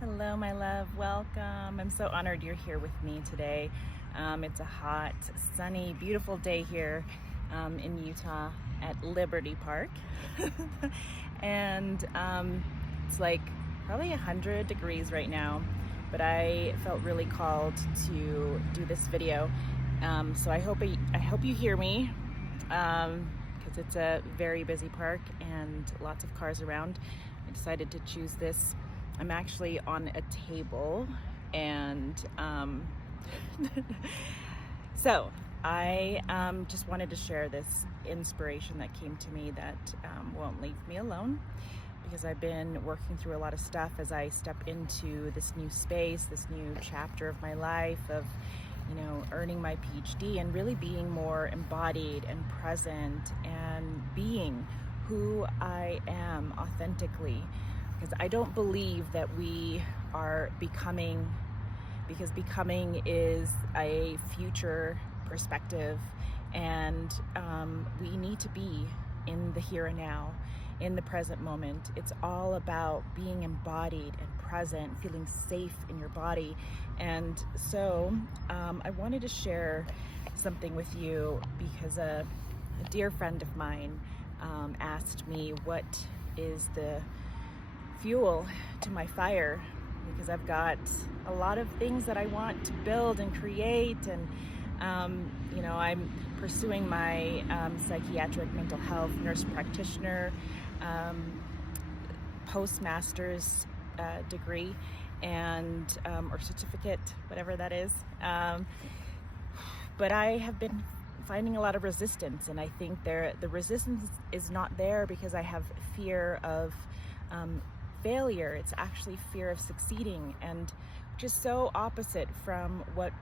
Hello, my love. Welcome. I'm so honored you're here with me today. It's a hot, sunny, beautiful day here in Utah at Liberty Park. and it's like probably 100 degrees right now, but I felt really called to do this video. So I hope you hear me because it's a very busy park and lots of cars around. I decided to choose this. I'm actually on a table, and so I just wanted to share this inspiration that came to me that won't leave me alone, because I've been working through a lot of stuff as I step into this new space, this new chapter of my life of, earning my PhD and really being more embodied and present and being who I am authentically. Because I don't believe that we are becoming, because becoming is a future perspective, and we need to be in the here and now, in the present moment. It's all about being embodied and present, feeling safe in your body. And so I wanted to share something with you because a dear friend of mine asked me what is the fuel to my fire, because I've got a lot of things that I want to build and create, and I'm pursuing my psychiatric mental health nurse practitioner postmaster's degree and or certificate, whatever that is, but I have been finding a lot of resistance, and I think the resistance is not there because I have fear of failure. It's actually fear of succeeding, and which is so opposite from what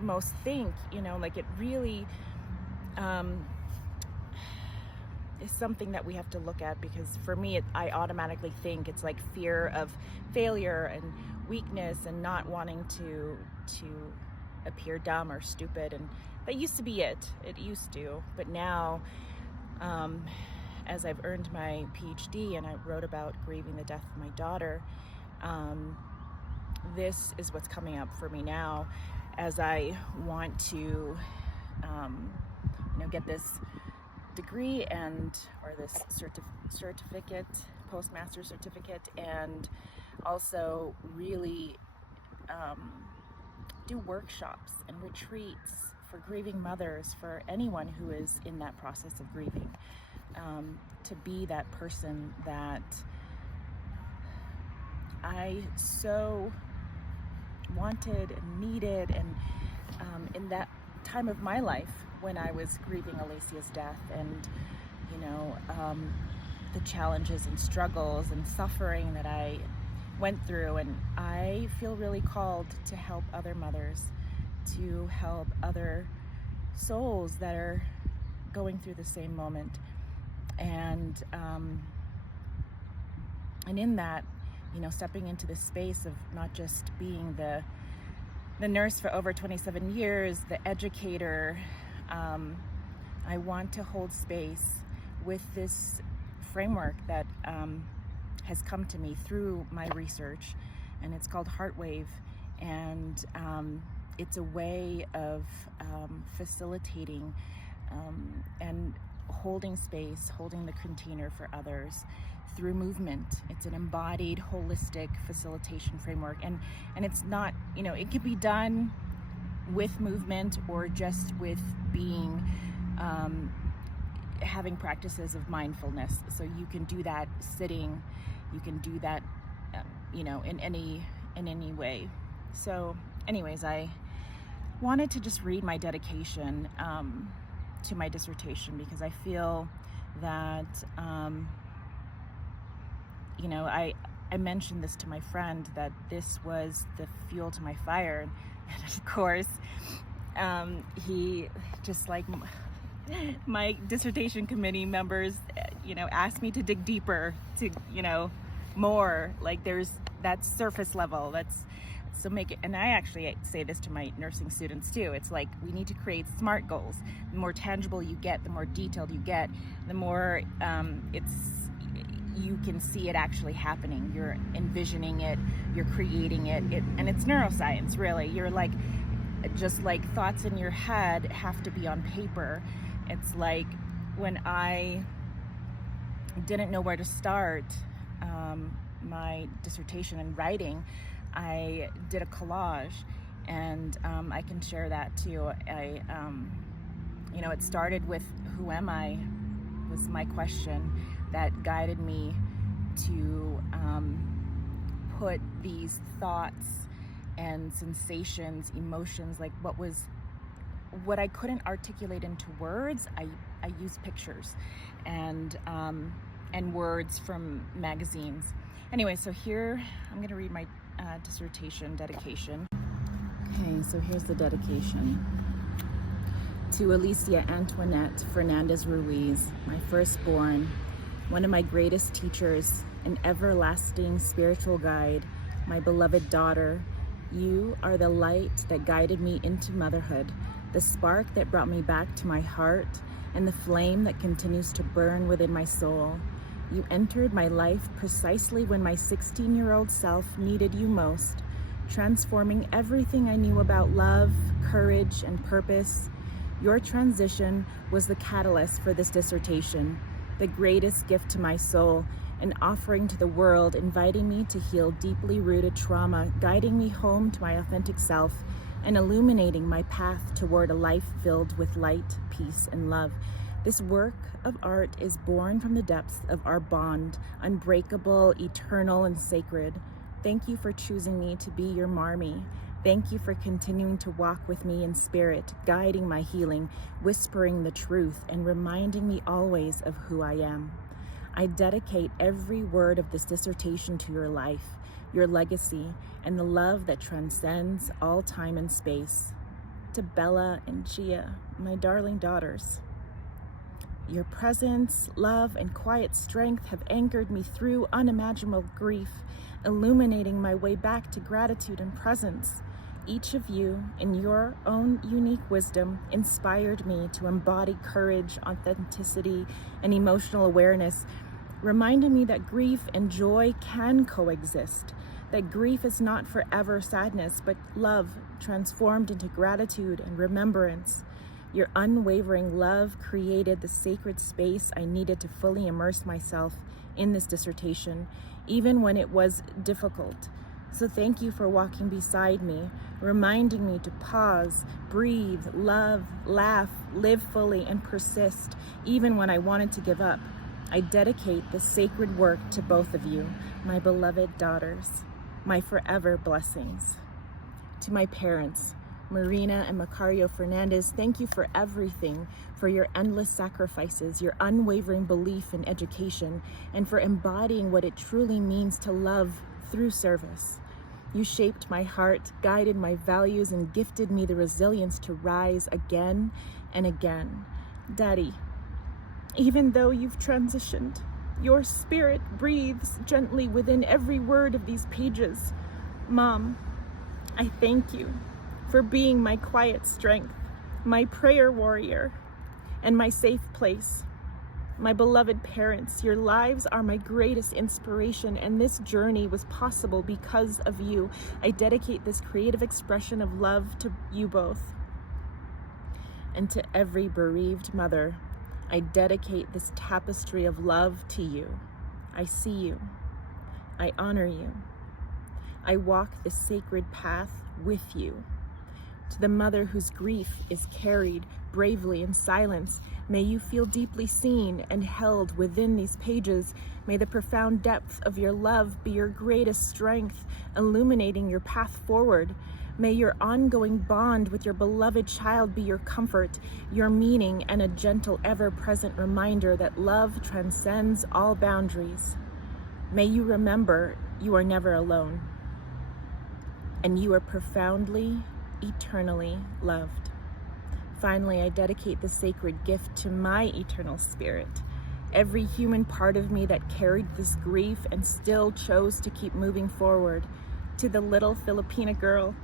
most think. It really is something that we have to look at, because for me I automatically think it's like fear of failure and weakness and not wanting to appear dumb or stupid, and that used to be it used to. But now as I've earned my PhD and I wrote about grieving the death of my daughter, this is what's coming up for me now as I want to, get this degree or this certificate, postmaster certificate, and also really do workshops and retreats for grieving mothers, for anyone who is in that process of grieving. To be that person that I so wanted and needed, and in that time of my life when I was grieving Alicia's death, and the challenges and struggles and suffering that I went through. And I feel really called to help other mothers, to help other souls that are going through the same moment. And in that, stepping into the space of not just being the nurse for over 27 years, the educator, I want to hold space with this framework that has come to me through my research, and it's called Heartwave. And it's a way of facilitating and holding space, holding the container for others through movement. It's an embodied, holistic facilitation framework, and it's not, it can be done with movement or just with being, having practices of mindfulness. So you can do that sitting, you can do that, in any way. So anyways, I wanted to just read my dedication to my dissertation, because I feel that, I mentioned this to my friend, that this was the fuel to my fire. And of course, he, just like my dissertation committee members, asked me to dig deeper, to, more. Like there's that surface level, so make it. And I actually say this to my nursing students too. It's like, we need to create SMART goals. The more tangible you get, the more detailed you get, the more it's you can see it actually happening. You're envisioning it, you're creating it, and it's neuroscience, really. You're like, just like thoughts in your head have to be on paper. It's like when I didn't know where to start my dissertation and writing, I did a collage, and I can share that too. It started with who am I was my question that guided me to put these thoughts and sensations, emotions, like what I couldn't articulate into words, I used pictures and words from magazines. Anyway, so here I'm going to read my dissertation dedication. Okay, so here's the dedication. To Alicia Antoinette Fernandez Ruiz, my firstborn, one of my greatest teachers, an everlasting spiritual guide, my beloved daughter, you are the light that guided me into motherhood, the spark that brought me back to my heart, and the flame that continues to burn within my soul. You entered my life precisely when my 16-year-old self needed you most, transforming everything I knew about love, courage, and purpose. Your transition was the catalyst for this dissertation, the greatest gift to my soul, an offering to the world, inviting me to heal deeply rooted trauma, guiding me home to my authentic self, and illuminating my path toward a life filled with light, peace, and love. This work of art is born from the depths of our bond, unbreakable, eternal, and sacred. Thank you for choosing me to be your Marmee. Thank you for continuing to walk with me in spirit, guiding my healing, whispering the truth, and reminding me always of who I am. I dedicate every word of this dissertation to your life, your legacy, and the love that transcends all time and space. To Bella and Gia, my darling daughters, your presence, love, and quiet strength have anchored me through unimaginable grief, illuminating my way back to gratitude and presence. Each of you, in your own unique wisdom, inspired me to embody courage, authenticity, and emotional awareness, reminding me that grief and joy can coexist, that grief is not forever sadness, but love transformed into gratitude and remembrance. Your unwavering love created the sacred space I needed to fully immerse myself in this dissertation, even when it was difficult. So thank you for walking beside me, reminding me to pause, breathe, love, laugh, live fully, and persist, even when I wanted to give up. I dedicate this sacred work to both of you, my beloved daughters, my forever blessings. To my parents, Marina and Macario Fernandez, thank you for everything, for your endless sacrifices, your unwavering belief in education, and for embodying what it truly means to love through service. You shaped my heart, guided my values, and gifted me the resilience to rise again and again. Daddy, even though you've transitioned, your spirit breathes gently within every word of these pages. Mom, I thank you for being my quiet strength, my prayer warrior, and my safe place. My beloved parents, your lives are my greatest inspiration, and this journey was possible because of you. I dedicate this creative expression of love to you both. And to every bereaved mother, I dedicate this tapestry of love to you. I see you. I honor you. I walk the sacred path with you. To the mother whose grief is carried bravely in silence, may you feel deeply seen and held within these pages. May the profound depth of your love be your greatest strength, illuminating your path forward. May your ongoing bond with your beloved child be your comfort, your meaning, and a gentle, ever-present reminder that love transcends all boundaries. May you remember you are never alone, and you are profoundly, eternally loved. Finally, I dedicate this sacred gift to my eternal spirit, every human part of me that carried this grief and still chose to keep moving forward. To the little Filipina girl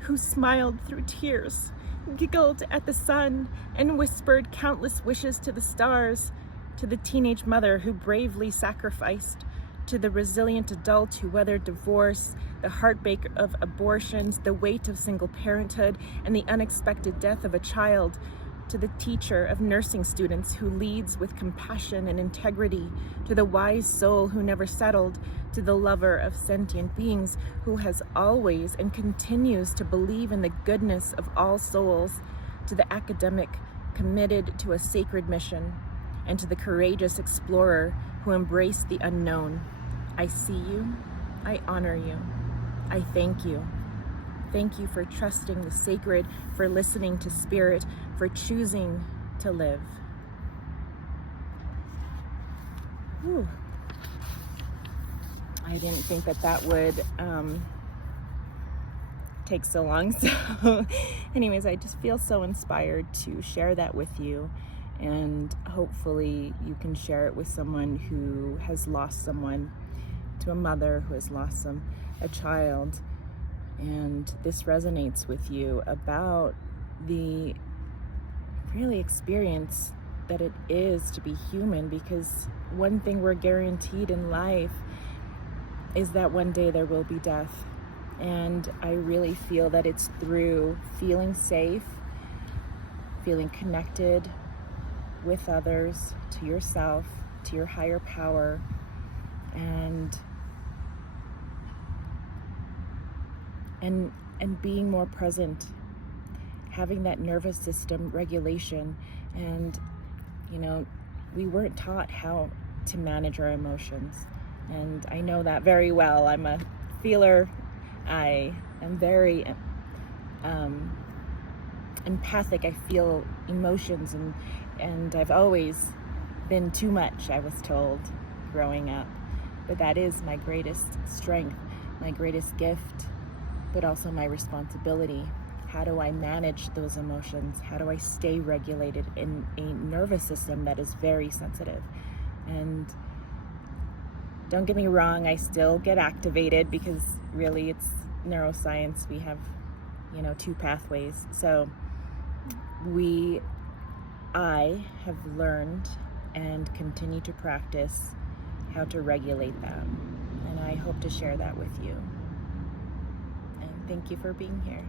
who smiled through tears, giggled at the sun, and whispered countless wishes to the stars. to the teenage mother who bravely sacrificed, to the resilient adult who weathered divorce, the heartbreak of abortions, the weight of single parenthood, and the unexpected death of a child, to the teacher of nursing students who leads with compassion and integrity, to the wise soul who never settled, to the lover of sentient beings who has always and continues to believe in the goodness of all souls, to the academic committed to a sacred mission, and to the courageous explorer who embraced the unknown. I see you, I honor you, I thank you. Thank you for trusting the sacred, for listening to spirit, for choosing to live. Whew. I didn't think that would take so long. So anyways, I just feel so inspired to share that with you. And hopefully you can share it with someone who has lost someone, to a mother who has lost a child. And this resonates with you about the really experience that it is to be human, because one thing we're guaranteed in life is that one day there will be death. And I really feel that it's through feeling safe, feeling connected with others, to yourself, to your higher power, and being more present, having that nervous system regulation. And we weren't taught how to manage our emotions, and I know that very well. I'm a feeler. I am very empathic. I feel emotions, and I've always been too much, I was told growing up. But that is my greatest strength, my greatest gift, but also my responsibility. How do I manage those emotions? How do I stay regulated in a nervous system that is very sensitive? And don't get me wrong, I still get activated, because really it's neuroscience. We have, two pathways. So I have learned and continue to practice how to regulate them. And I hope to share that with you. And thank you for being here.